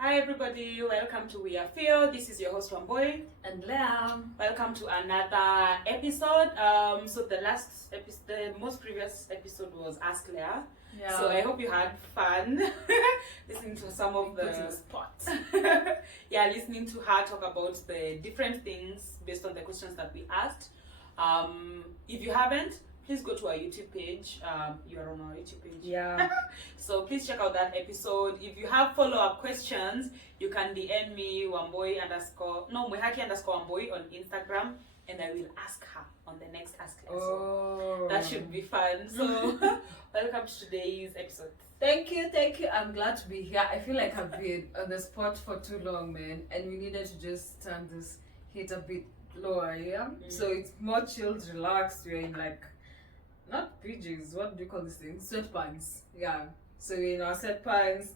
Hi everybody, welcome to We Are Feel. This is your host Wambui and Leah. Welcome to another episode. So the most previous episode was Ask Leah. Yeah. So I hope you had fun listening to some of the spots. Listening to her talk about the different things based on the questions that we asked. If you haven't, please go to our YouTube page. You are on our YouTube page. Yeah. So please check out that episode. If you have follow-up questions, you can DM me Mwihaki _Wambui on Instagram, and I will ask her on the next Ask Leah. So that should be fun. So welcome to today's episode. Thank you. I'm glad to be here. I feel like I've been on the spot for too long, man, and we needed to just turn this heat a bit lower, yeah? So it's more chilled, relaxed. We're in not PJs, what do you call these things? Sweatpants. Yeah. So we're in our sweatpants,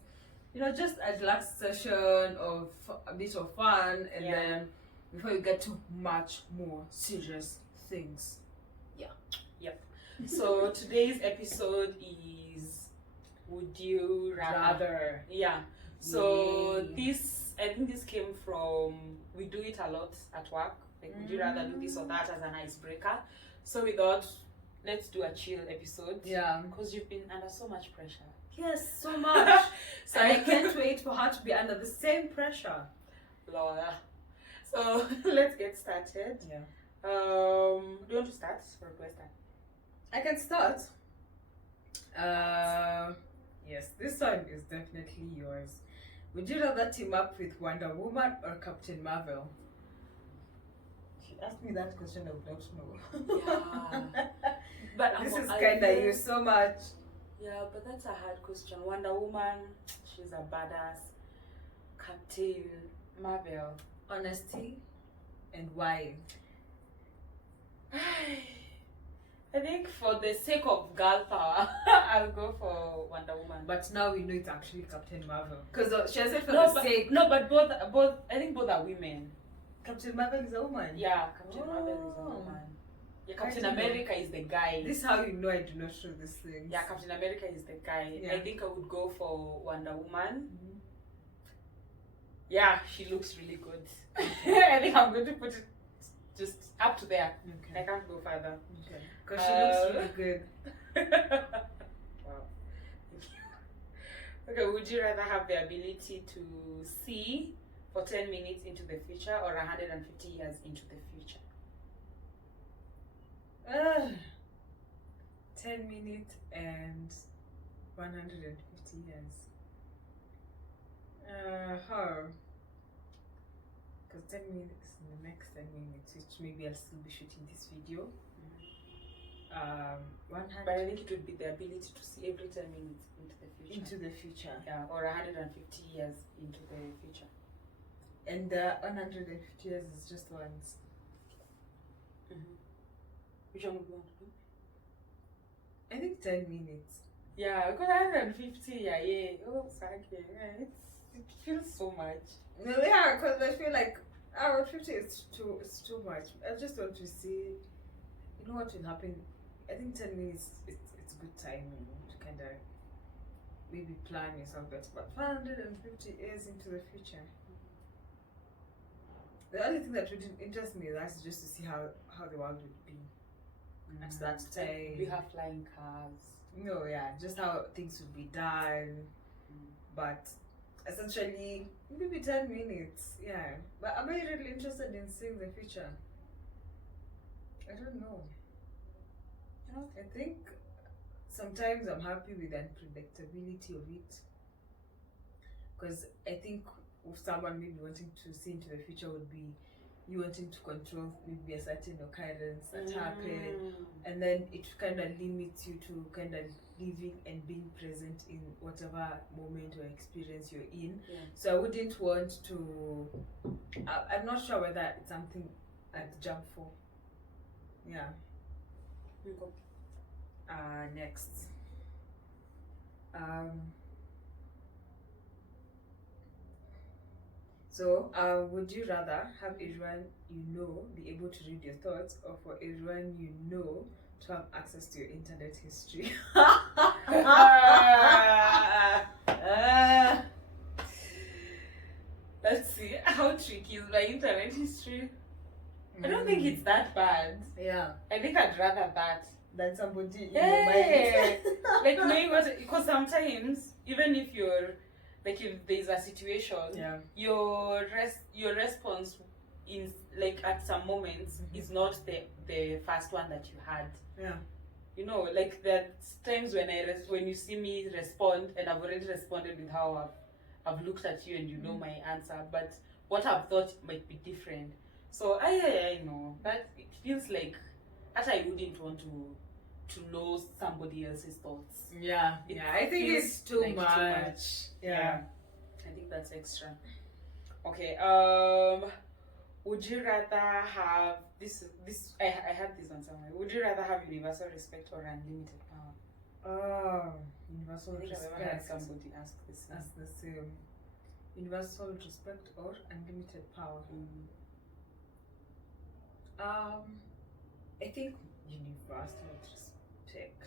just a relaxed session of a bit of fun, and then before you get to much more serious things. Yeah. Yep. So today's episode is Would You Rather? Yeah. So I think this came from, we do it a lot at work. Like, would you rather do this or that as an icebreaker? So we thought, let's do a chill episode. Yeah. Because you've been under so much pressure. Yes, so much. So I can't wait for her to be under the same pressure. Laura. So let's get started. Yeah. Do you want to start or do I start? I can start. Yes, this one is definitely yours. Would you rather team up with Wonder Woman or Captain Marvel? She asked me that question, I would not know. Yeah. But this is kind of you so much. Yeah, but that's a hard question. Wonder Woman, she's a badass. Captain Marvel. Honesty and why? I think for the sake of girl power, I'll go for Wonder Woman. But now we know it's actually Captain Marvel. Because she said for sake. No, but both. I think both are women. Captain Marvel is a woman. Yeah, Captain Marvel is a woman. Yeah, Captain America is the guy. This is how you know I do not show these things. Yeah, Captain America is the guy. Yeah. I think I would go for Wonder Woman. Mm-hmm. Yeah, she looks really good. I think I'm going to put it just up to there. Okay. I can't go further. Okay. Because she looks really good. Wow. Okay, would you rather have the ability to see for 10 minutes into the future or 150 years into the future? 10 minutes and 150 years. Because 10 minutes in the next 10 minutes, which maybe I'll still be shooting this video. 100. But I think it would be the ability to see every 10 minutes into the future. Into the future. Yeah, or 150 years into the future. And 150 years is just once. Which one would you want to do? I think 10 minutes. Yeah, because 150, yeah. Oh, sorry. Yeah, it feels so much. No, yeah, because I feel like 150 is too much. I just want to see, what will happen. I think 10 minutes, it's good time, to kind of maybe plan yourself better. But 150 years into the future. The only thing that would interest me is just to see how the world would be at that time. We have flying cars. No, yeah, just how things would be done. But essentially, maybe 10 minutes, yeah. But am I really interested in seeing the future? I don't know. I think sometimes I'm happy with the unpredictability of it. Because I think if someone maybe wanting to see into the future would be you wanting to control maybe a certain occurrence that happened, and then it kind of limits you to kind of living and being present in whatever moment or experience you're in. Yeah. So I wouldn't want to. I'm not sure whether it's something I'd jump for. Yeah. Next. So, would you rather have everyone you know be able to read your thoughts, or for everyone you know to have access to your internet history? let's see how tricky is my internet history. I don't think it's that bad. Yeah. I think I'd rather that than somebody in yeah. your mind. Like knowing what, because sometimes even if you're like if there's a situation, yeah, your response in like at some moments is not the first one that you had. Yeah. You know, like there's times when you see me respond and I've already responded with how I've looked at you and you know my answer, but what I've thought might be different. So I know that it feels like that I wouldn't want to know somebody else's thoughts. Yeah, I think it's too much. Yeah, I think that's extra. Okay. Would you rather have this? I had this one somewhere. Would you rather have universal respect or unlimited power? Universal respect. I had somebody ask this. Ask the same. Universal respect or unlimited power. I think universal respect.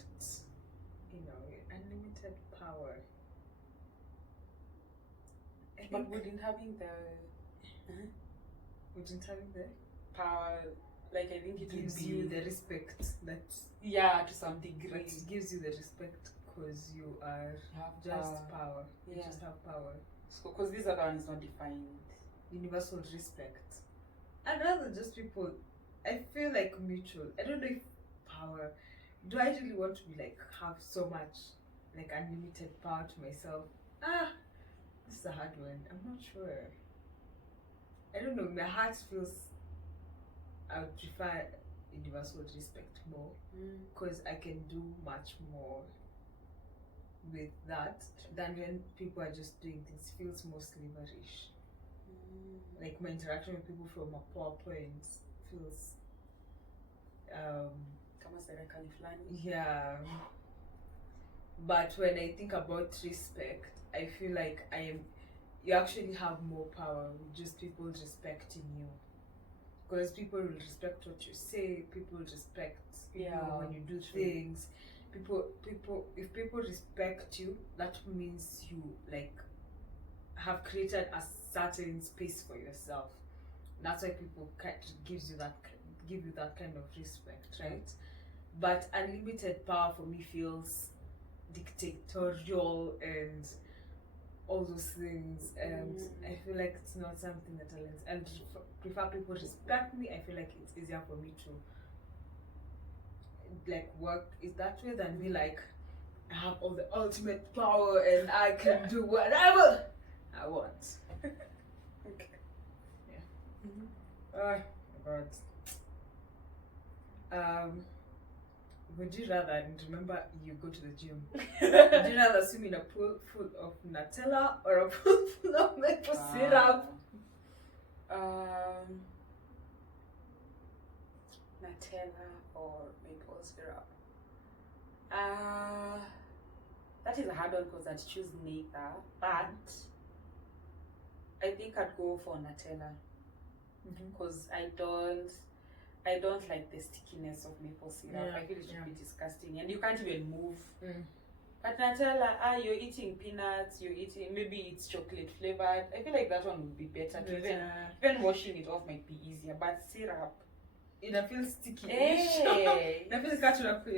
Unlimited power. But wouldn't having the power, like I think it gives you the respect that to some degree. But it gives you the respect because you have power. You just have power. So because this other one is not defined. Universal respect. I'd rather just people. I feel like mutual. I don't know if power. Do I really want to be like have so much like unlimited power to myself? This is a hard one. I'm not sure. I don't know. My heart feels I would prefer universal respect more because I can do much more with that than when people are just doing things. Feels more slaverish. Like my interaction with people from a PowerPoint feels yeah. But when I think about respect, I feel like you actually have more power with just people respecting you. Because people will respect what you say, people respect you when you do things. If people respect you, that means you like have created a certain space for yourself. That's why people give you that kind of respect, right? But unlimited power for me feels dictatorial and all those things, and I feel like it's not something that I and prefer people respect me. I feel like it's easier for me to like work is that way than be like I have all the ultimate power and I can do whatever I want. Okay. Yeah. Oh my god. Would you rather, and remember you go to the gym, would you rather swim in a pool full of Nutella or a pool full of maple syrup? Nutella or maple syrup? That is a hard one because I'd choose neither, but I think I'd go for Nutella because I don't like the stickiness of maple syrup. I feel it should be disgusting, and you can't even move. But Nutella, you're eating peanuts, maybe it's chocolate flavored. I feel like that one would be better. Even washing it off might be easier. But syrup, it feels sticky. It does not feel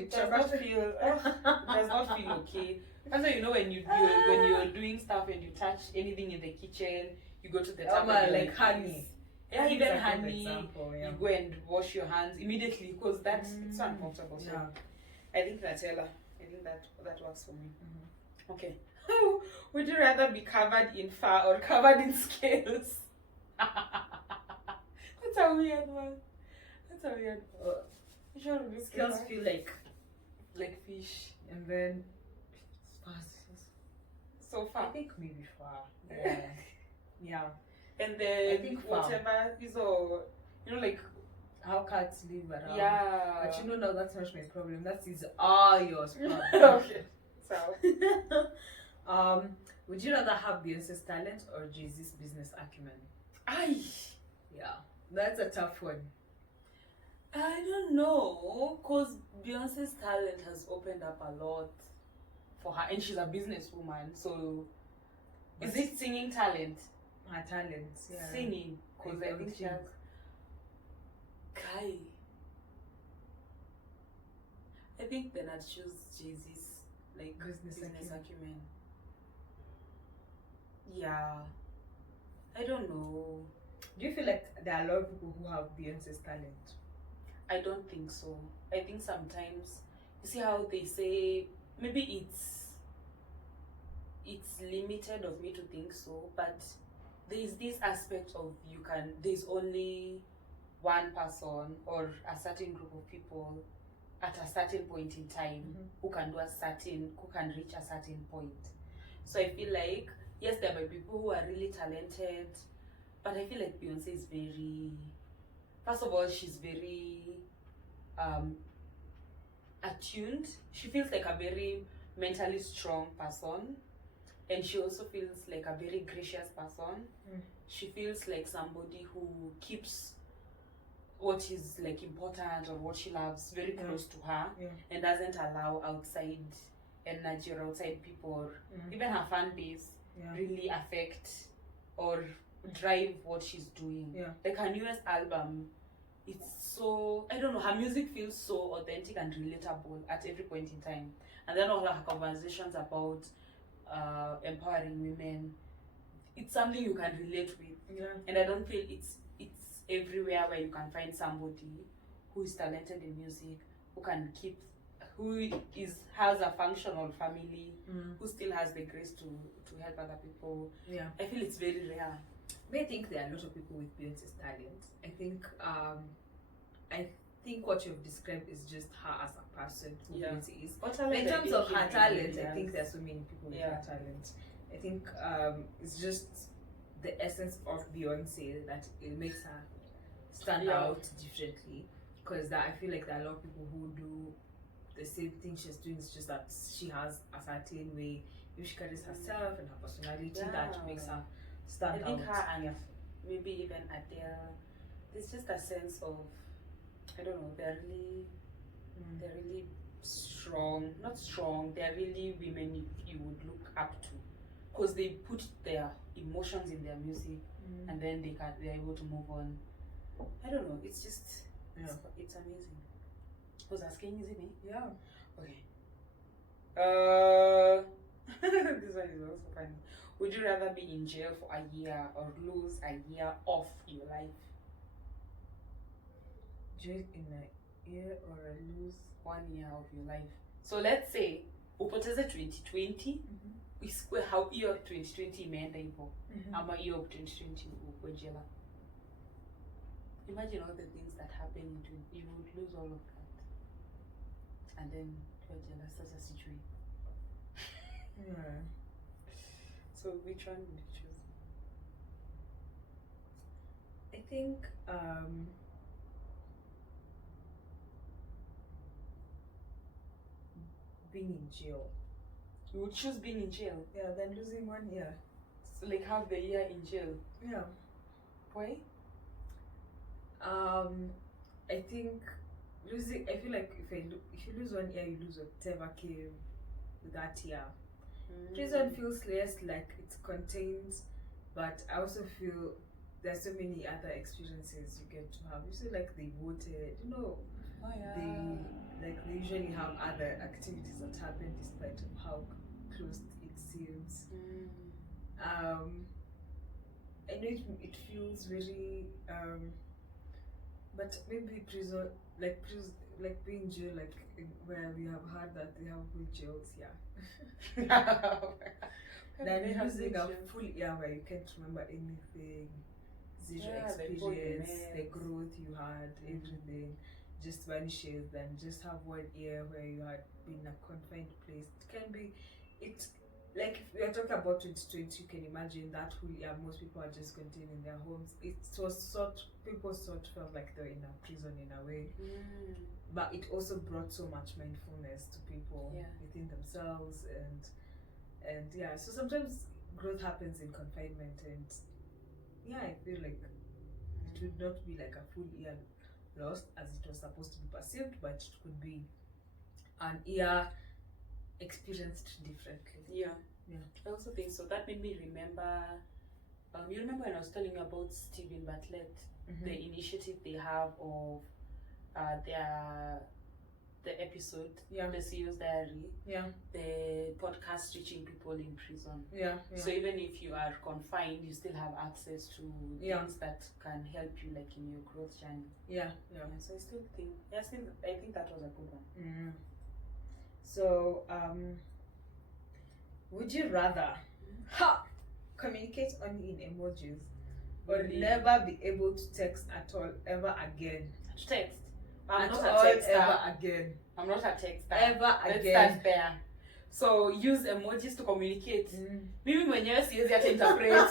okay. That's why when you're doing stuff and you touch anything in the kitchen, you go to the tap like honey. Yeah, even honey. You go and wash your hands immediately because it's uncomfortable. So I think Nutella. I think that works for me. Okay. Would you rather be covered in fur or covered in scales? That's a weird one. Scales feel like fish, and then so far. I think maybe fur. Yeah. And then I think whatever is all, like how cats live around. Yeah. But now that's not my problem. That is all yours problem. Okay. So would you rather have Beyonce's talent or Jay-Z's business acumen? Yeah. That's a tough one. I don't know, because Beyonce's talent has opened up a lot for her and she's a businesswoman, so is it singing talent? her talents, singing, because I think she has Kai. I think then I'd choose Jay-Z's like business acumen. Yeah, I don't know. Do you feel like there are a lot of people who have Beyonce's talent? I don't think so. I think sometimes you see how they say maybe it's limited of me to think so, but there is this aspect of there's only one person or a certain group of people at a certain point in time who can reach a certain point. So I feel like yes, there might be people who are really talented, but I feel like Beyonce is first of all, she's very attuned. She feels like a very mentally strong person, and she also feels like a very gracious person. She feels like somebody who keeps what is like important or what she loves very close to her and doesn't allow outside energy or outside people or even her fan base really affect or drive what she's doing. Like her newest album, it's so, I don't know, her music feels so authentic and relatable at every point in time. And then all her conversations about empowering women, it's something you can relate with. And I don't feel it's everywhere where you can find somebody who is talented in music, who has a functional family, who still has the grace to help other people. I feel it's very rare. I think there are a lot of people with Beyonce's talent. I think what you've described is just her as a person who Beyonce is. But in terms of her talent, I think there are so many people with her talent. I think it's just the essence of Beyonce that it makes her stand out differently. Because I feel like there are a lot of people who do the same thing she's doing. It's just that she has a certain way she carries herself and her personality that makes her stand out. I think her and maybe even Adele, there's just a sense of, I don't know, they're really strong, not strong, they're really women you would look up to, because they put their emotions in their music and then they're able to move on. I don't know, it's just it's amazing. Who's asking? Is it me? Yeah. Okay. This one is also funny. Would you rather be in jail for a year or lose a year of your life? Jail in a year or lose 1 year of your life. So let's say upoteze 2020 we how year 2020 imeenda hivyo ama year of 2020 uko jela. Imagine all the things that happen you would lose all of that and then you're jela. Such a situation. So which one would you choose? I think being in jail. You would choose being in jail? Yeah, than losing 1 year. So like half the year in jail? Yeah. Why? I think I feel like if you lose 1 year, you lose whatever came with that year. Prison feels less like it's contained, but I also feel there's so many other experiences you get to have. You see, like they voted, they usually have other activities that happen despite of how closed it seems. I know it feels very but maybe prison like being in jail, like where we have heard that they have good jails, then losing a full year where you can't remember anything, zero experience, the growth you had, everything just vanishes. Then just have 1 year where you had been in a confined place. It can be, it's like if we are talking about 2020, you can imagine that whole year most people are just contained in their homes. People felt like they're in a prison in a way, but it also brought so much mindfulness to people within themselves and so sometimes growth happens in confinement, and I feel like it would not be like a full year lost as it was supposed to be perceived, but it could be an year experienced differently. I also think so. That made me remember You remember when I was telling you about Stephen Bartlett, the initiative they have of the episode, the CEO's Diary, the podcast reaching people in prison. So even if you are confined, you still have access to things that can help you, like in your growth journey. So I still think, I think that was a good one. So, would you rather communicate only in emojis, or never be able to text at all ever again? Text. I'm not a texter. Ever again. I'm not a texter. Ever Let's again. start there. So use emojis to communicate. Maybe when you see it, to interpret.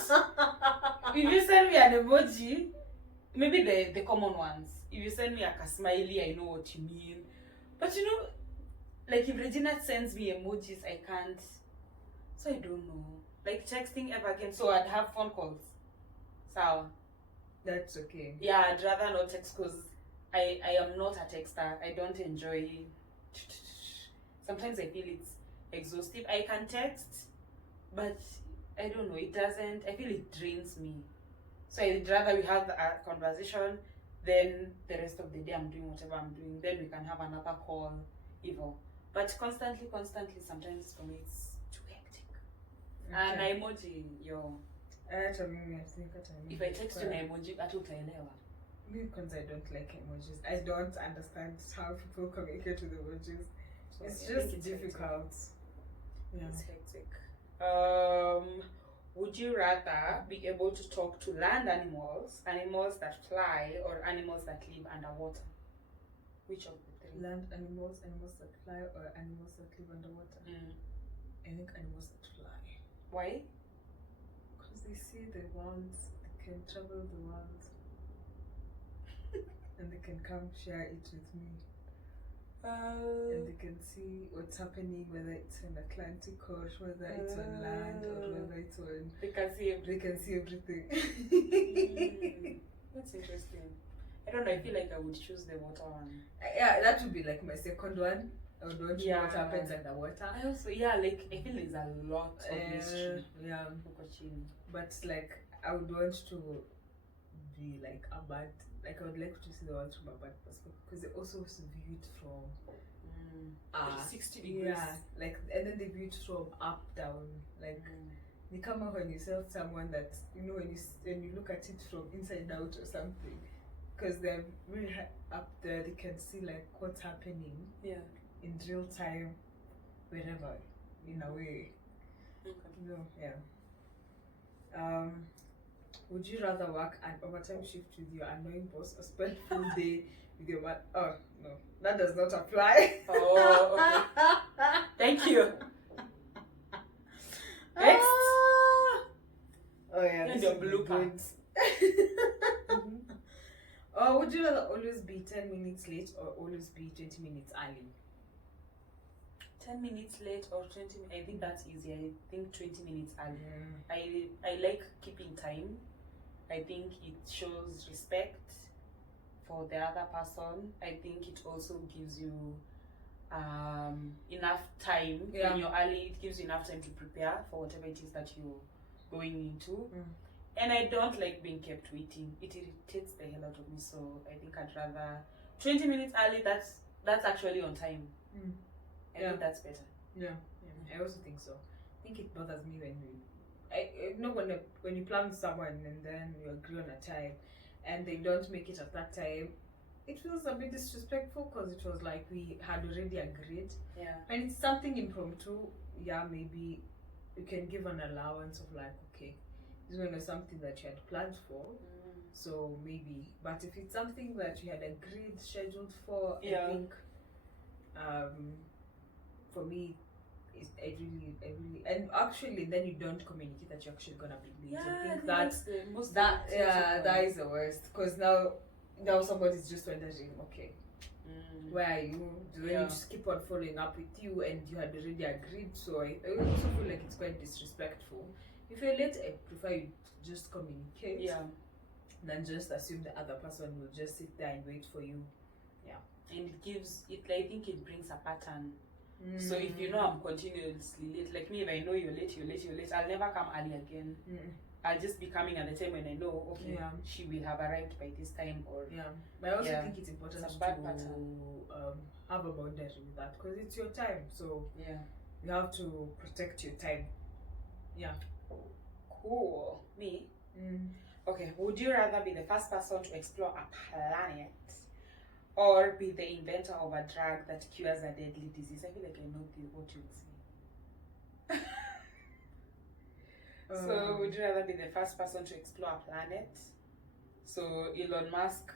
If you send me an emoji, maybe the common ones. If you send me a smiley, I know what you mean. But you know, like if Regina sends me emojis, I can't. So I don't know. Like texting ever again. So I'd have phone calls. So that's okay. Yeah, I'd rather not text because I am not a texter. I don't enjoy. Sometimes I feel it's exhaustive. I can text, but I don't know. It doesn't. I feel it drains me. So I'd rather we have a conversation. Then the rest of the day I'm doing whatever I'm doing. Then we can have another call, But constantly, sometimes for me it's too hectic. And emoji, if I text you an emoji, that will because I don't like emojis. I don't understand how people communicate with emojis. So it's just difficult. It's hectic. Would you rather be able to talk to land animals that fly, or animals that live underwater? Which of the three? Land animals that fly, or animals that live underwater? I think animals that fly. Why? Because they see the world, they can travel the world. And they can come share it with me. And they can see what's happening, whether it's in Atlantic or whether it's on land or whether it's on. They can see everything. That's interesting. I don't know. I feel like I would choose the water one. Yeah, that would be like my second one. I would want to know what happens underwater. I also like I feel there's a lot of mystery. But like I would want to be like a bird. Like I would like to see the world from a bird perspective, because they also view it from 60 degrees. Yeah, like, and then they view it from up down. Like you come out when you sell someone that when you look at it from inside out or something, because they're really high up there, they can see like what's happening in real time wherever, in a way. Would you rather work an overtime shift with your annoying boss, or spend full day with your man? Oh no, that does not apply. Oh, okay. Thank you. Next. Oh yeah, this is blooper. Or would you rather always be 10 minutes late, or always be 20 minutes early? 10 minutes late or 20 minutes, I think that's easy. I think 20 minutes early. I like keeping time. I think it shows respect for the other person. I think it also gives you enough time. When you're early, it gives you enough time to prepare for whatever it is that you're going into. And I don't like being kept waiting. It irritates the hell out of me. So I think I'd rather 20 minutes early. That's actually on time. I think that's better. I also think so. I think it bothers me when you plan with someone and then you agree on a time and they don't make it at that time. It feels a bit disrespectful, because it was like we had already agreed. And it's something impromptu. Maybe you can give an allowance of like, okay, this one is something that you had planned for. So maybe, but if it's something that you had agreed, scheduled for, I think for me, I really, and actually, then you don't communicate that you're actually gonna be late. I think that's the most that is the worst, because now somebody's just wondering, okay, where are you? Do they just keep on following up with you, and you had already agreed? So I also feel like it's quite disrespectful. If you're late, I prefer you just communicate, than just assume the other person will just sit there and wait for you. And it gives it. I think it brings a pattern. So if you know I'm continuously late, like me, if I know you're late, I'll never come early again. I'll just be coming at the time when I know, okay, she will have arrived by this time, or But I also think it's important to have a boundary with that, because it's your time, so you have to protect your time. Cool. Me? Okay, would you rather be the first person to explore a planet or be the inventor of a drug that cures a deadly disease? I feel like I know what you would say. So would you rather be the first person to explore a planet? So Elon Musk,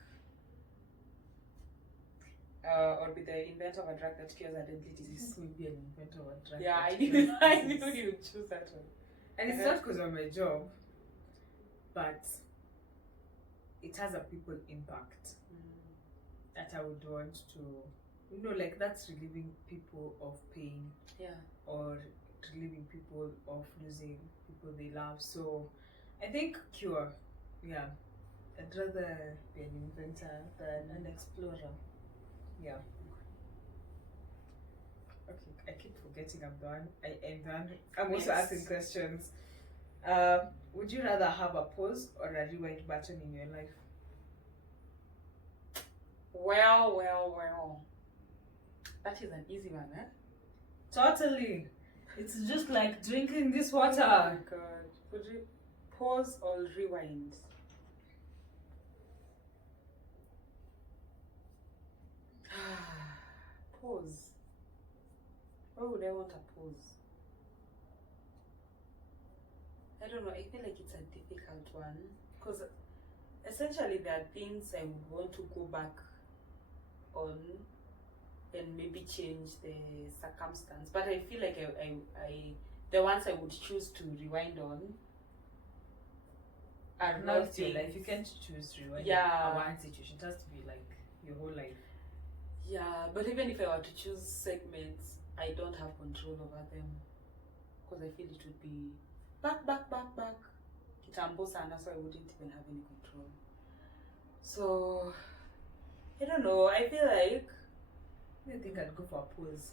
or be the inventor of a drug that cures a deadly disease? Will be an inventor of a drug. Yeah, I knew you would choose that one. And it's not because of my job, but it has a people impact that I would want to, like that's relieving people of pain, or relieving people of losing people they love. So I think cure, I'd rather be an inventor than an explorer. Okay, I keep forgetting I'm done. I'm also asking questions. Would you rather have a pause or a rewind button in your life? Well. That is an easy one, eh? Totally. It's just like drinking this water. Oh my god. Would you pause or rewind? Pause. Why would I want a pause? I don't know. I feel like it's a difficult one because essentially there are things I would want to go back on and maybe change the circumstance. But I feel like I the ones I would choose to rewind on are not your life. You can't choose rewind. One situation. It has to be like your whole life. Yeah, but even if I were to choose segments, I don't have control over them because I feel it would be back. Kitambo sana, so I wouldn't even have any control. So I don't know. I feel like I think I'd go for a pause.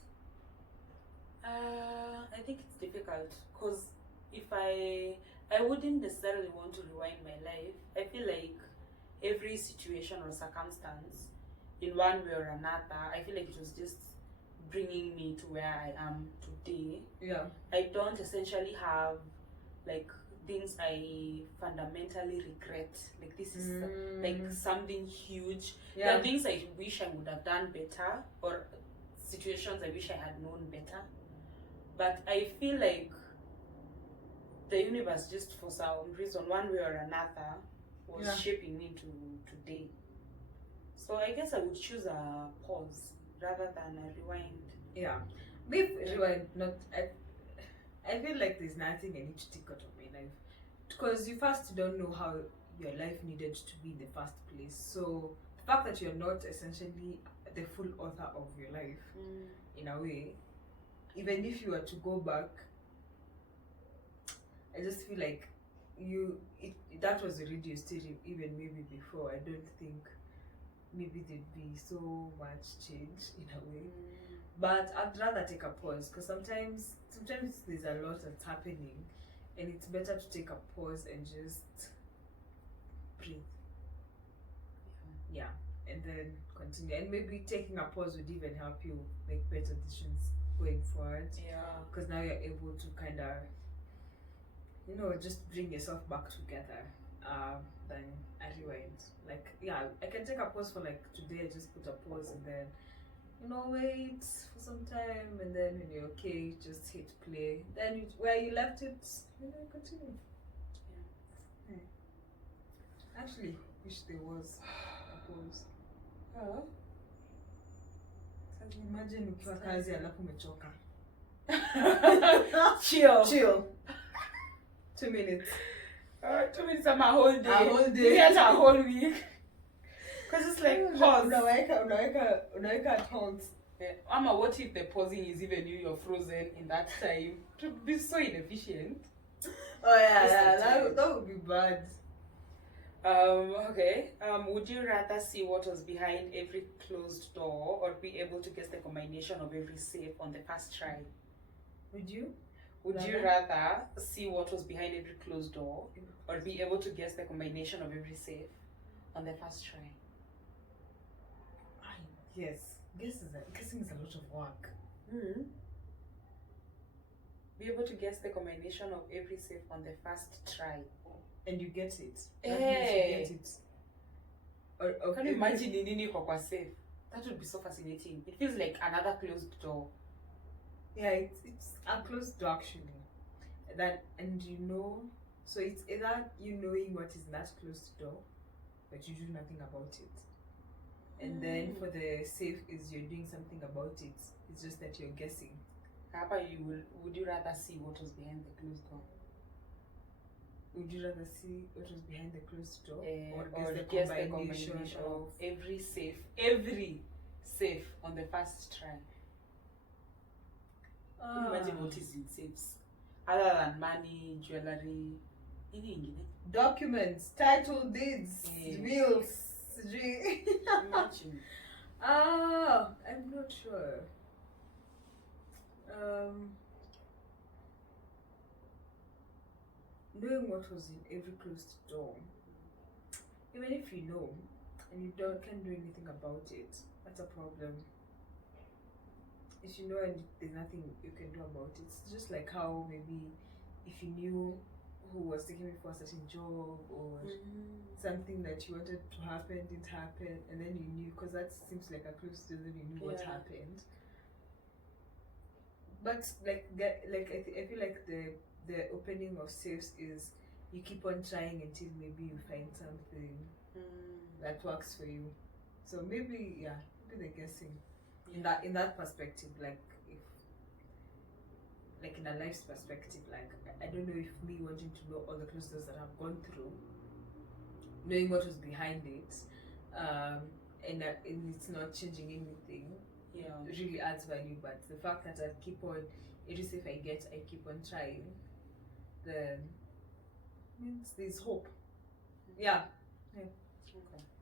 I think it's difficult because if I wouldn't necessarily want to rewind my life. I feel like every situation or circumstance, in one way or another, I feel like it was just bringing me to where I am today. Yeah. I don't essentially have like things I fundamentally regret. Like this is like something huge. Yeah. There are things I wish I would have done better, or situations I wish I had known better. But I feel like the universe, just for some reason, one way or another, was shaping me to today. So I guess I would choose a pause rather than a rewind. Yeah. With rewind, I feel like there's nothing I need to take out of my life. Because you first don't know how your life needed to be in the first place. So the fact that you're not essentially the full author of your life, in a way, even if you were to go back, I just feel like that was already your stage even maybe before. I don't think maybe there'd be so much change in a way. But I'd rather take a pause because sometimes there's a lot that's happening and it's better to take a pause and just breathe. Yeah, and then continue. And maybe taking a pause would even help you make better decisions going forward. Yeah. Because now you're able to kind of, just bring yourself back together than a rewind. Like, I can take a pause for like today, I just put a pause and then, wait for some time, and then when you're okay, just hit play. Then where you left it, continue. Yeah. Actually, wish there was a pause. Imagine ukiwa kazi alafu umechoka. Chill. 2 minutes. 2 minutes of my whole day. A whole day. Yes, a whole week. Because it's like pause. Unaweka tongs. Ama, what if the pausing is even you're frozen in that time? It would be so inefficient. Oh yeah, that would be bad. Okay. Would you rather see what was behind every closed door or be able to guess the combination of every safe on the first try? Would you? Would you rather see what was behind every closed door or be able to guess the combination of every safe on the first try? Yes. Guessing is a lot of work. Be able to guess the combination of every safe on the first try. And you get it. That means you get it. Or can you imagine in any kwa safe? That would be so fascinating. It feels like another closed door. Yeah, it's a closed door actually. So it's either you knowing what is in that closed door, but you do nothing about it. And then for the safe is you're doing something about it. It's just that you're guessing. Would you rather see what was behind the closed door? Would you rather see what was behind the closed door, or guess the combination of every safe on the first try? Can you imagine what is in safes other than money, jewelry, anything? Documents, title deeds, wills. Imagine. I'm not sure. Knowing what was in every closed door, even if you know and you can't do anything about it, that's a problem. If you know and there's nothing you can do about it, it's just like how maybe if you knew who was taking me for a certain job or something that you wanted to happen didn't happen, and then you knew, because that seems like a closed door, then you knew what happened. But I feel like the opening of safes is you keep on trying until maybe you find something that works for you. So maybe the guessing in that perspective, like if in a life's perspective, like I don't know if me wanting to know all the closed doors that I've gone through, knowing what was behind it, and it's not changing anything. Really adds value, but the fact that I keep on, it is if I keep on trying, then means there's hope. Yeah. Okay.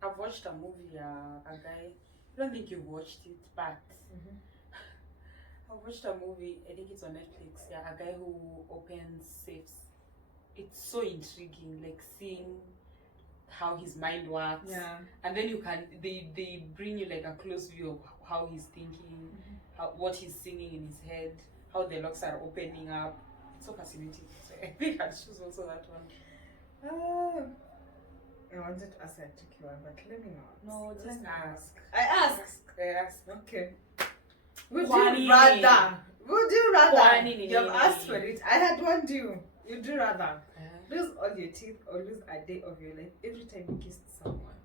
I've watched a movie, a guy, I don't think you've watched it, but I watched a movie, I think it's on Netflix, a guy who opens safes. It's so intriguing, like seeing how his mind works. And then they bring you like a close view of how he's thinking, what he's singing in his head, how the locks are opening up. It's so fascinating. So I think I'll choose also that one. I wanted to ask a tricky one, but let me not. No, just ask. I ask. Okay. Would you rather? You've asked for it. I had one due. Would you rather lose all your teeth or lose a day of your life every time you kissed someone?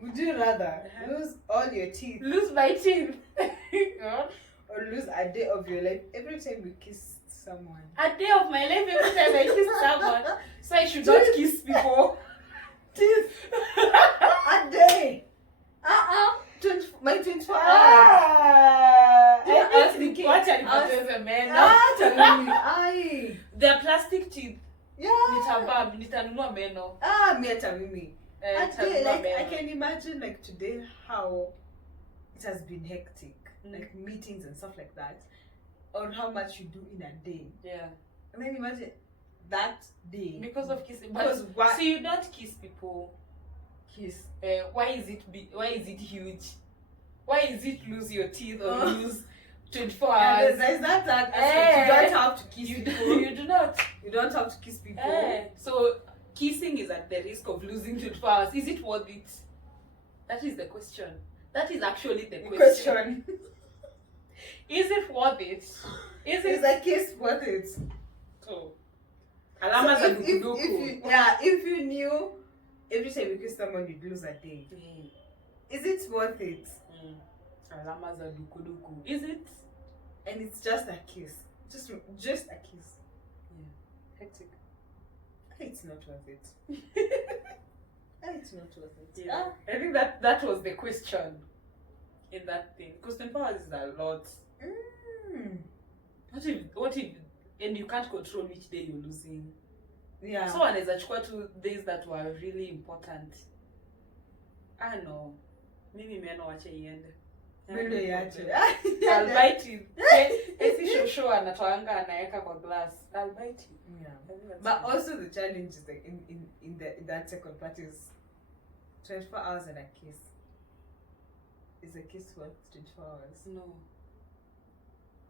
Would you rather lose all your teeth? Lose my teeth. Or lose a day of your life every time you kiss someone? A day of my life every time I kiss someone. So I should not kiss people. Teeth. A day. My 24 hours. They're plastic teeth. Yeah. Nitanunua meno. Mimi. I can imagine like today how it has been hectic, like meetings and stuff like that, on how much you do in a day. And then imagine that day because of kissing. So you don't kiss people. Kiss. Why is it huge? Why is it lose your teeth or lose 24 hours? There's that aspect. You don't have to kiss people. You do not. You don't have to kiss people. So kissing is at the risk of losing 24 hours. Is it worth it? That is the question. That is actually the question. Is it worth it? Is a kiss worth it? So, if you knew every time you kiss someone you'd lose a day, is it worth it? Is it? And it's just a kiss. Just a kiss. Hectic. It's not worth it. It's not worth it. I think that was the question in that thing. Because 24 hours is a lot. What if and you can't control which day you're losing? Yeah. So wanaweza chukua 2 days that were really important. I know. Mimi meno wache iende. Meno yache. I'll bite it. Esi show anatoanga anaeka kwa glass. I'll bite it. Yeah. But also the challenge is like in that second part is 24 hours and a kiss. Is a kiss worth 24 hours? No.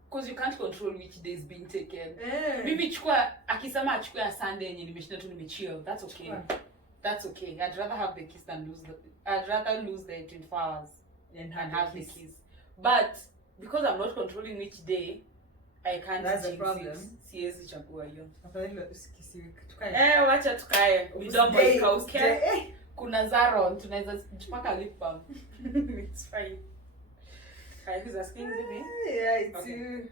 Because you can't control which day is being taken. Mimi chukua akisema achukua Sunday yenye nimeshinda tu nimechill. That's okay. That's okay. I'd rather have the kiss than I'd rather lose the 24 hours and have the kiss. But because I'm not controlling which day, I can't. That's the problem. Siwezi chagua hiyo. Afadhali usikisiwe. Tukae. Wacha tukae. Midomo ikauke. Kuna Zaron tunaweza jipaka lip balm. It's fine. Who's asking me? Yeah, it's okay. You.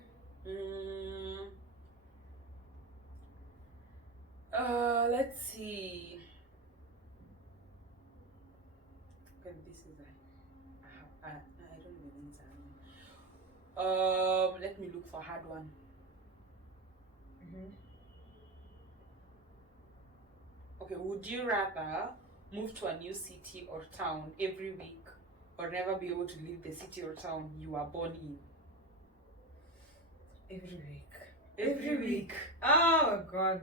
Let's see. Okay, this is I don't know. Let me look for a hard one. Okay, would you rather move to a new city or town every week, or never be able to leave the city or town you were born in? Every week. Oh God.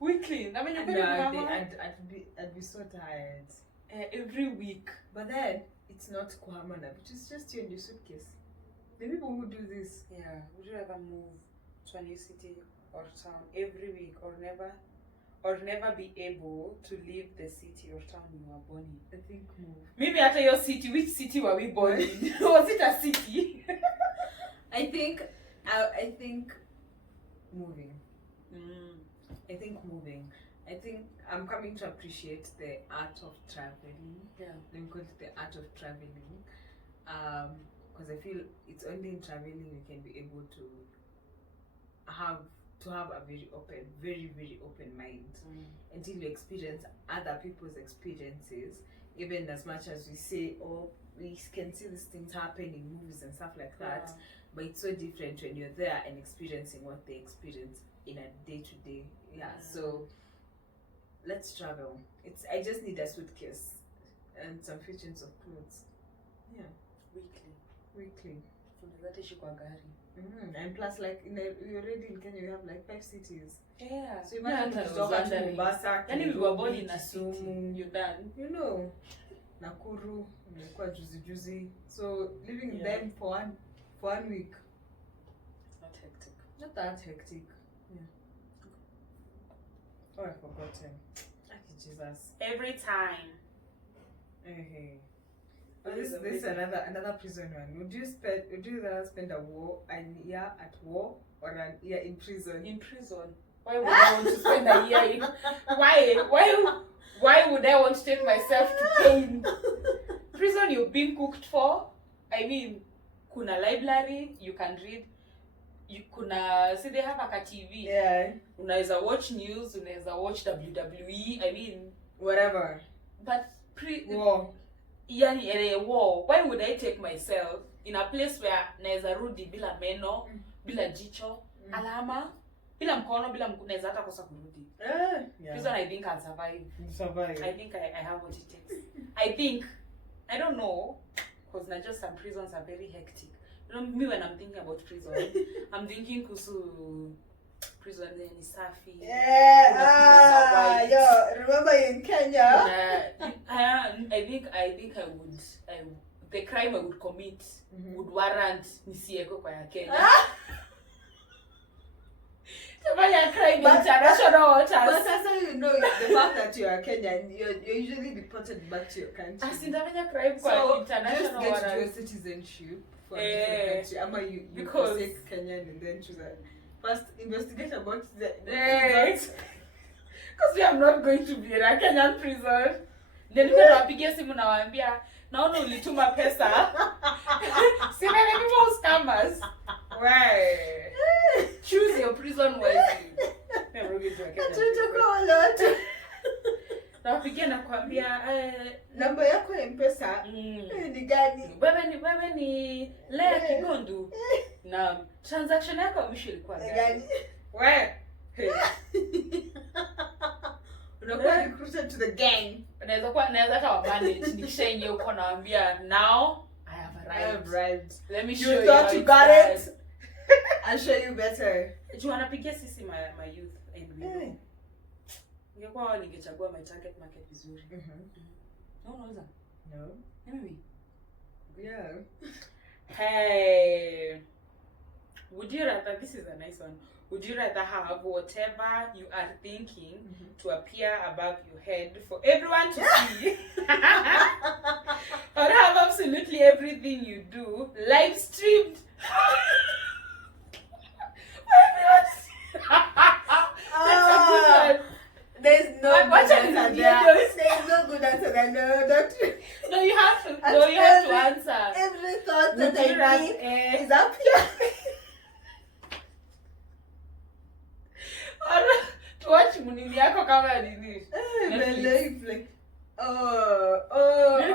Weekly. I mean, I'd be so tired. Every week. But then it's not kuhamana, but it's just you and your suitcase. The people who do this. Yeah. Would you rather move to a new city or town every week, or never be able to leave the city or town you were born in? I think move. Maybe after your city, which city were we born in? Was it a city? I think moving. I think moving. I think I'm coming to appreciate the art of traveling. Yeah. Let me call it the art of traveling. Because I feel it's only in traveling you can be able to have a very open mind until you experience other people's experiences. Even as much as we say, we can see these things happen in movies and stuff like that, yeah. But it's so different when you're there and experiencing what they experience in a day-to-day. Yeah. So let's travel. I just need a suitcase and some few changes of clothes. Yeah. Weekly. And plus, like you're already in Kenya, you have like 5 cities. Yeah. So imagine Mombasa. We were born in a city. You're done. You know, Nakuru, juicy. So living them for one week. It's not hectic. Not that hectic. Yeah. Oh, I forgot him. Jesus. Every time. Hey. Oh, this is another prison one. Would you rather spend an year at war or an year in prison? In prison. Why would I want to spend a year in? Why would I want to take myself to pain? Prison you're being cooked for. I mean, kuna library you can read. See they have like a TV. Yeah. Unaweza watch news, unaweza watch WWE. I mean, whatever. But war. Yani a war. Why would I take myself in a place where naweza rudi bila meno, bila jicho, alama, bila mkono, bila mguu, naweza hata kosa kurudi. Yeah. Prison, I think I'll survive. Survive. I think I have what it takes. I don't know, because just some prisons are very hectic. You know, me when I'm thinking about prison, I'm thinking kusu prison ni safi. Yeah. Remember in Kenya? I think I would. The crime I would commit would warrant nisieko kwa ya Kenya. Tabaya crime in international waters. But also, you know, the fact that you are Kenyan, you're usually deported back to your country. Asinafanya crime kwa international waters. So just get dual citizenship for a different country. Ama you forsake Kenyan and then choose first investigate about the because we are not going to be in a Kenyan prison. Then you can wapigia simu na waambia naona ulituma pesa. See many people scammers. Why? Choose your prison wisely. Never get to a Kenyan. Na wapigia na kuambia namba yako ya M-Pesa ni gani? Wewe ni Leah Kigondu. Na transaction yako mwisho ilikuwa gani? Where? Unakuwa recruited to the gang. Naweza hata wamanage nikishaingia huko naambia now I have arrived. Let me show you. You thought you got it? I'll show you better. Do you wanapigia sisi my youth and we know. Ningekuwa ningechagua my target market vizuri. No, unaweza? No. Mimi. Yeah. Hey. Would you rather, this is a nice one. Would you rather have whatever you are thinking to appear above your head for everyone to see? Or have absolutely everything you do live streamed? Everyone to see. That's a good one. There's no good answer there. There's no good answer there. No, don't. No, you have to. No, you have to answer. Every thought that I think is up here. Tuachi munini yako kama nini. Really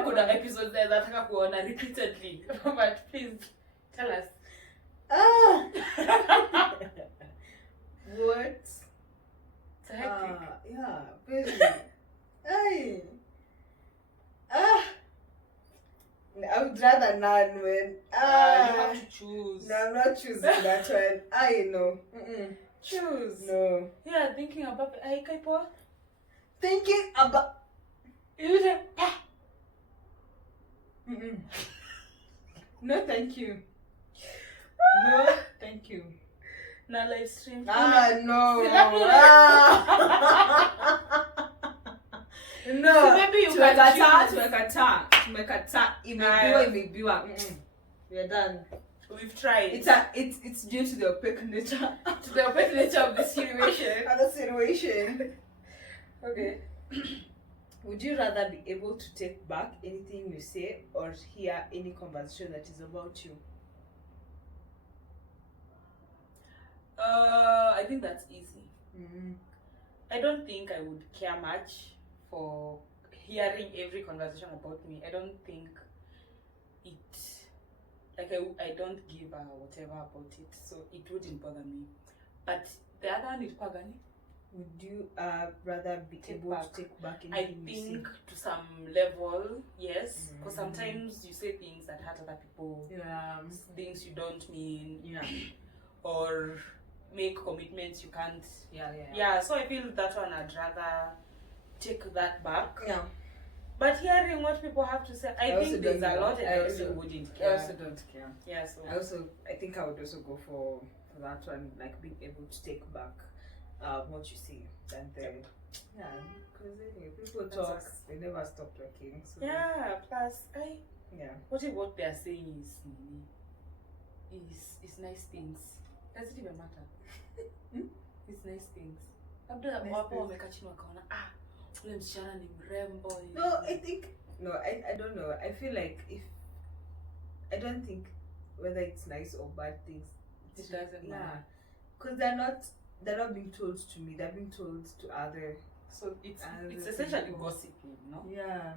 good episodes there that nataka kuona repeatedly. But please tell us. What? It's hectic. Yeah, busy. Hey. I would rather none, man. You have to choose. No, I'm not choosing that one. I know. Choose. No. Yeah, thinking about it. Thinking about. You say, No, thank you. No, thank you. Na live stream. No. No. So maybe you can choose. Tumekata. Imebiwa. We're done. We've tried. It's due to the opaque nature. To the opaque nature of the situation. Of the situation. Okay. Would you rather be able to take back anything you say or hear any conversation that is about you? I think that's easy. I don't think I would care much for hearing every conversation about me. I don't think it, like I don't give a whatever about it, so it wouldn't bother me. But the other one is pagani. Would you rather be able to take back anything you say? I think to some level, yes. Because sometimes you say things that hurt other people. Yeah. Things you don't mean. Yeah. Or make commitments you can't. Yeah. So I feel that one I'd rather take that back. Yeah. But hearing what people have to say, I think there's a lot and I also wouldn't care. I also don't care. Yeah, so I think I would also go for that one, like being able to take back what you see than the because people talk, they never stop talking. So plus what if what they're saying is nice things? Does it even matter? It's nice things. I don't know. I feel like I don't think whether it's nice or bad things, it doesn't matter. Because they're not being told to me, they're being told to other. So it's essentially gossiping, no? Yeah.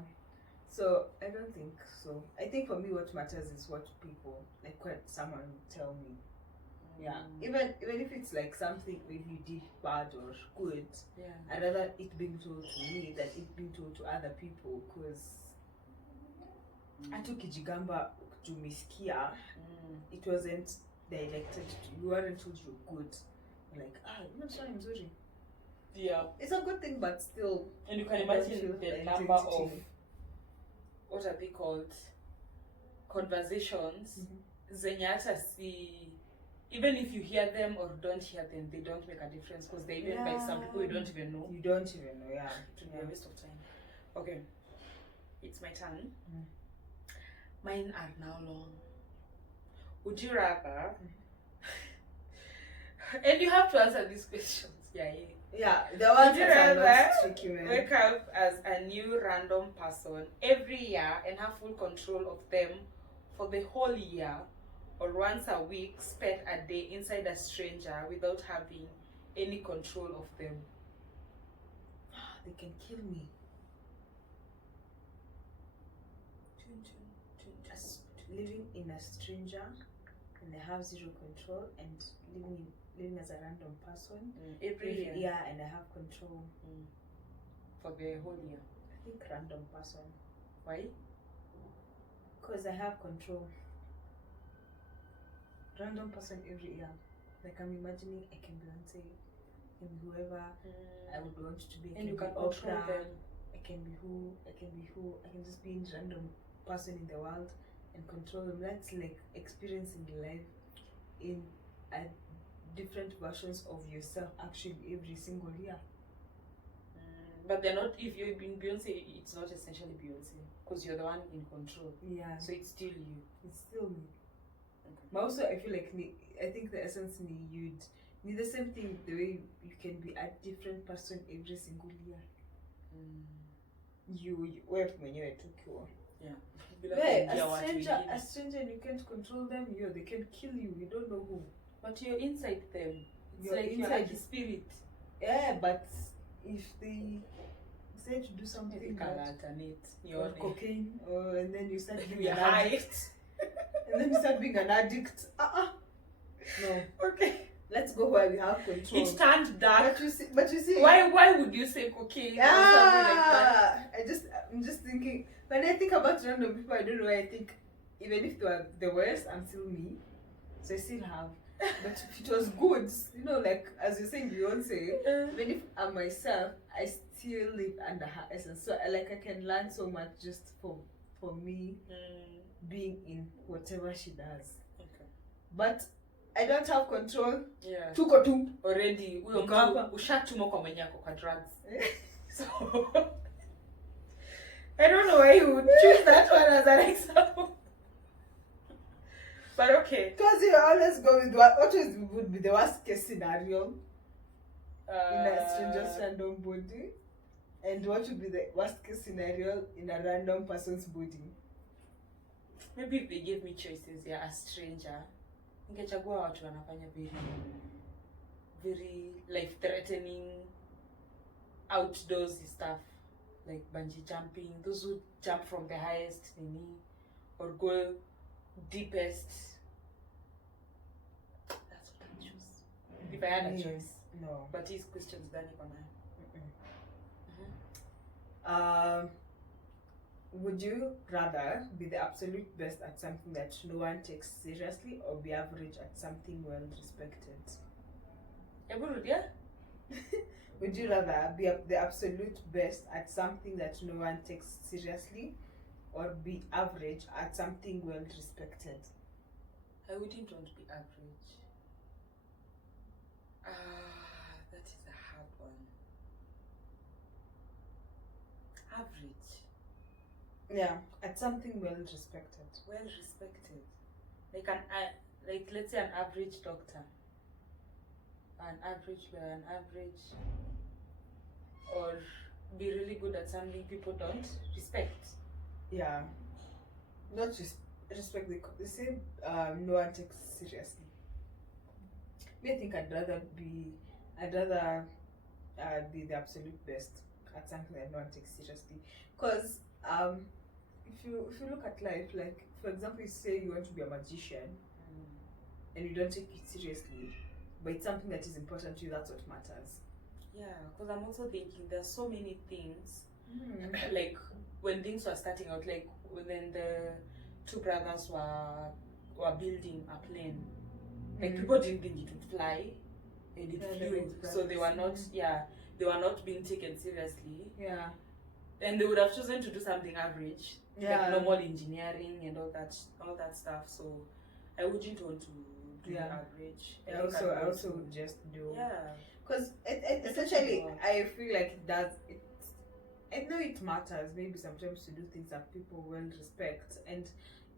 So I don't think so. I think for me what matters is what people, like what someone will tell me. Yeah. Even if it's like something maybe you did bad or good, I'd rather it being told to me than it being told to other people, because Atu Kijigamba to Miskia, it wasn't directed to you, weren't told you're good. Like, you're not showing Mzuri. Yeah. It's a good thing, but still. And you can imagine the number of, what are they called? Conversations. Zenyata see, even if you hear them or don't hear them, they don't make a difference, because they're even by some people you don't even know. You don't even know, yeah. It will be a waste of time. Okay. It's my turn. Mine are now long. Would you rather? And you have to answer these questions. Yeah, the ones that are not tricky, man. Wake up as a new random person every year and have full control of them for the whole year, or once a week spend a day inside a stranger without having any control of them? They can kill me. Just living in a stranger and I have zero control, and living as a random person every year. Yeah, and I have control. for the whole year? I think random person. Why? Because I have control. Random person every year. Like I'm imagining I can be Beyonce, I can be whoever I would want to be. And you can control them. I can be who, I can just be a random person in the world and control them. That's like experiencing life in different versions of yourself actually every single year. But they're not, if you've been Beyonce, it's not essentially Beyonce because you're the one in control. Yeah. So it's still you. It's still me. Okay. But also I feel like I think the essence you'd need the same thing the way you can be a different person every single year. You where mwenyewe tukio. Yeah. A stranger and you can't control them, they can kill you, you don't know who. But you're inside them. It's You're like inside the spirit. Yeah, but if they say to do something or cocaine, and then you start being an addict. And then you start being an addict. No. Okay. Let's go where we have control. It turned dark. But you see. Why would you say cocaine or something like that? I'm just thinking. When I think about random people, I don't know why I think. Even if they were the worst, I'm still me. So I still have. But if it was good, like as you're saying, Beyonce. Even if I'm myself, I still live under her essence. So I can learn so much just for me being in whatever she does. Okay. But I don't have control. Yeah. Tuko tu. Already, ushatuma kwa mwenye ako kwa drugs. So I don't know why you would choose that one as an example. But okay. Because you always go with what would be the worst case scenario in a stranger's random body, and what would be the worst case scenario in a random person's body. Maybe if they gave me choices, a stranger. Ningechagua watu wanafanya very life-threatening outdoorsy stuff like bungee jumping. Those who jump from the highest or go deepest. That's what I choose. If I had a choice. No. But his questions done it on would you rather be the absolute best at something that no one takes seriously or be average at something well respected? Yeah? Would you rather be the absolute best at something that no one takes seriously or be average at something well respected? I wouldn't want to be average. That is a hard one. Average. Yeah, at something well respected. Well respected. Like let's say an average doctor. An average lawyer, an average, or be really good at something people don't respect. Yeah. Not just respect, they say no one takes seriously. Me, I think I'd rather be the absolute best at something that no one takes seriously. Because if you look at life, like for example, you say you want to be a magician and you don't take it seriously, but it's something that is important to you, that's what matters. Yeah, because I'm also thinking there's so many things. Like when things were starting out, like when the two brothers were building a plane, like people didn't think it would fly, and it flew. So they were not being taken seriously. Yeah. And they would have chosen to do something average, like normal engineering and all that stuff. So I wouldn't want to do average. I also would just do. Yeah. Because essentially, I feel like it does. I know it matters maybe sometimes to do things that people will respect, and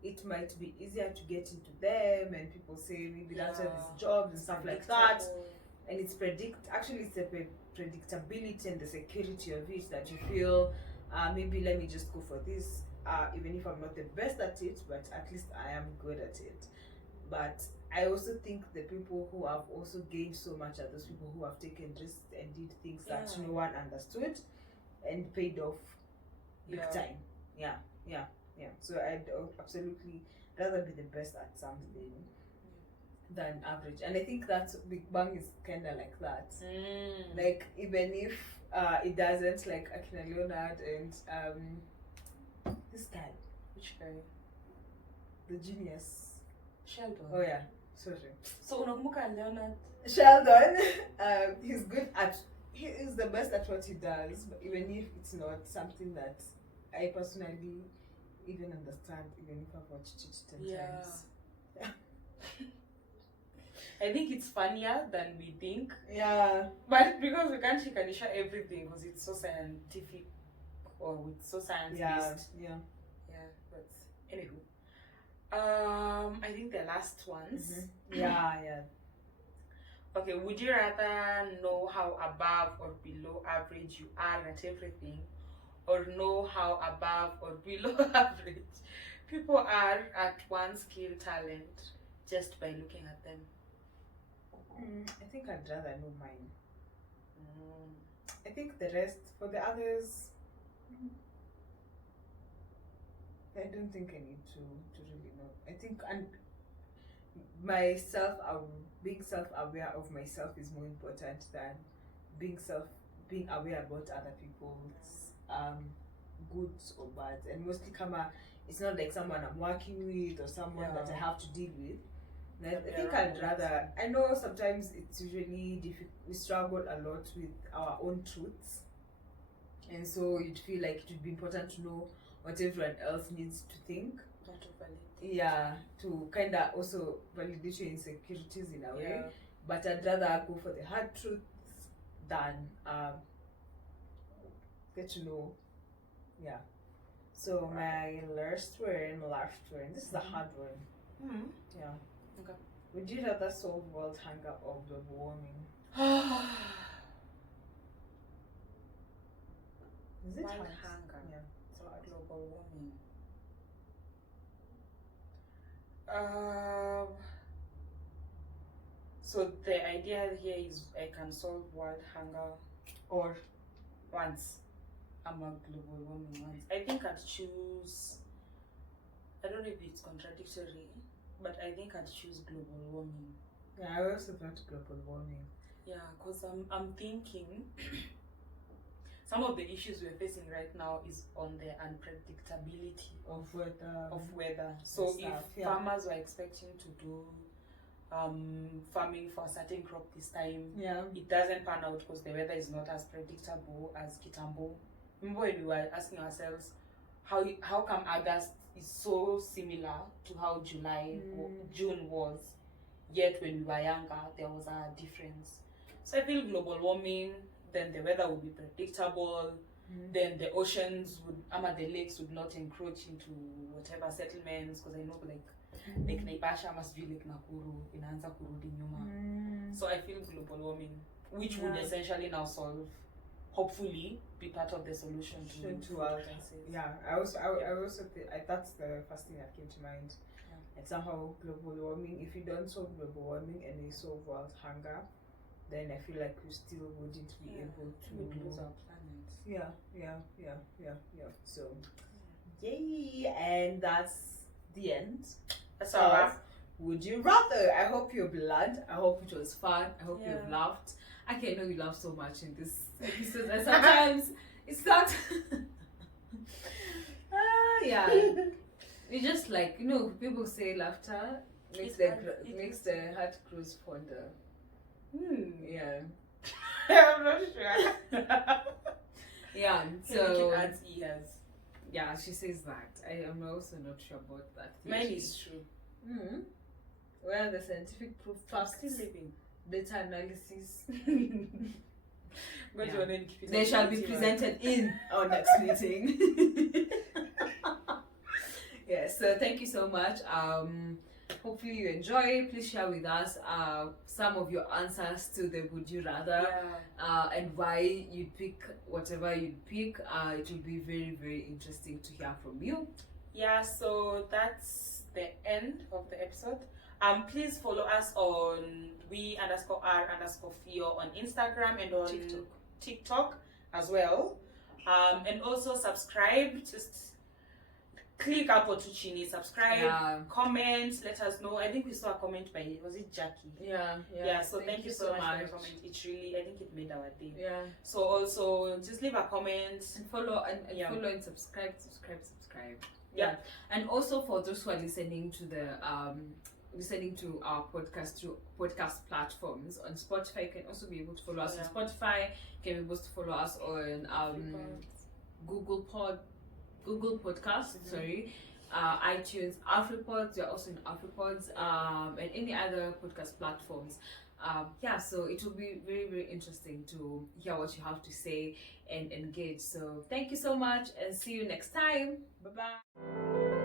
it might be easier to get into them, and people say maybe that's why this jobs and stuff like that, and it's the predictability and the security of it that you feel maybe let me just go for this, even if I'm not the best at it, but at least I am good at it. But I also think the people who have also gained so much are those people who have taken risks and did things that no one understood and paid off big time. Yeah. So I'd absolutely rather be the best at something than average. And I think that Big Bang is kind of like that. Like, even if it doesn't, like Akina Leonard and this guy. Which guy? The genius. Sheldon. Oh yeah, sorry. So unakumbuka Leonard? Sheldon, he's good at, he is the best at what he does, but even if it's not something that I personally even understand, even if I've watched it 10 times. Yeah. I think it's funnier than we think. Yeah. But because we can't shikanisha everything because it's so scientific or it's so science-based. Yeah. But anywho. I think the last ones. Yeah. Okay, would you rather know how above or below average you are at everything, or know how above or below average people are at one skill talent just by looking at them? I think I'd rather know mine. I think the rest, for the others, I don't think I need to really know. I think being self-aware of myself is more important than being aware about other people's goods or bads. And mostly it's not like someone I'm working with or someone that I have to deal with. I think I'd rather, I know sometimes it's usually difficult, we struggle a lot with our own truths, and so you'd feel like it would be important to know what everyone else needs to think. Not to validate. Yeah, to kind of also validate your insecurities in a way. But I'd rather go for the hard truths than get to know. Yeah. So my last one, this is a hard one. Yeah. Okay. Would you rather solve world hunger or global warming? Is it World hard? hunger. Yeah. So global warming. So the idea here is I can solve world hunger Or once I'm a global warming once. I think I'd choose, I don't know if it's contradictory, but I think I'd choose global warming. yeah, I also thought global warming. Yeah, because I'm thinking some of the issues we're facing right now is on the unpredictability Of weather. So stuff, if farmers were expecting to do farming for a certain crop this time, it doesn't pan out because the weather is not as predictable as Kitambo. Remember when we were asking ourselves how come August is so similar to how July or June was, yet when we were younger there was a difference. So I feel global warming, then the weather would be predictable, then the oceans the lakes would not encroach into whatever settlements, because I know like Naivasha must be like Nakuru inaanza kurudi nyuma. So I feel global warming, which would essentially now hopefully be part of the solution to our yeah. That's the first thing that came to mind. And somehow global warming, if you don't solve global warming and you solve world hunger, then I feel like we still wouldn't be able to lose our planet. Yeah. So yay, and that's the end. That's all. Would you rather? I hope you've learned. I hope it was fun. I hope you've laughed. I can know you laugh so much in this episode, and sometimes it's not. It's just like, people say laughter makes the heart grows fonder. Yeah. I'm not sure. Yeah. So adds ears. Yeah, she says that. I am also not sure about that. Mine is true. Well, the scientific proof, facts, still living, data analysis. They shall be presented in our next meeting. So thank you so much. Hopefully you enjoy. Please share with us some of your answers to the would you rather, and why you'd pick whatever you'd pick. It will be very, very interesting to hear from you. Yeah, so that's the end of the episode. Please follow us on we_r_fio on Instagram and on TikTok as well. And also subscribe. Just click hapo tu chini, subscribe, comment, let us know. I think we saw a comment by, was it Jackie? Yeah. So thank you so much for your comment. It really, I think it made our day. Yeah. So also just leave a comment and follow and subscribe. Yeah. And also for those who are listening to our podcast through podcast platforms on Spotify, you can also be able to follow us on Spotify. You can be able to follow us on Google Podcast, iTunes, AfriPods. We're also in AfriPods, and any other podcast platforms. So it will be very, very interesting to hear what you have to say and engage. So thank you so much, and see you next time. Bye bye.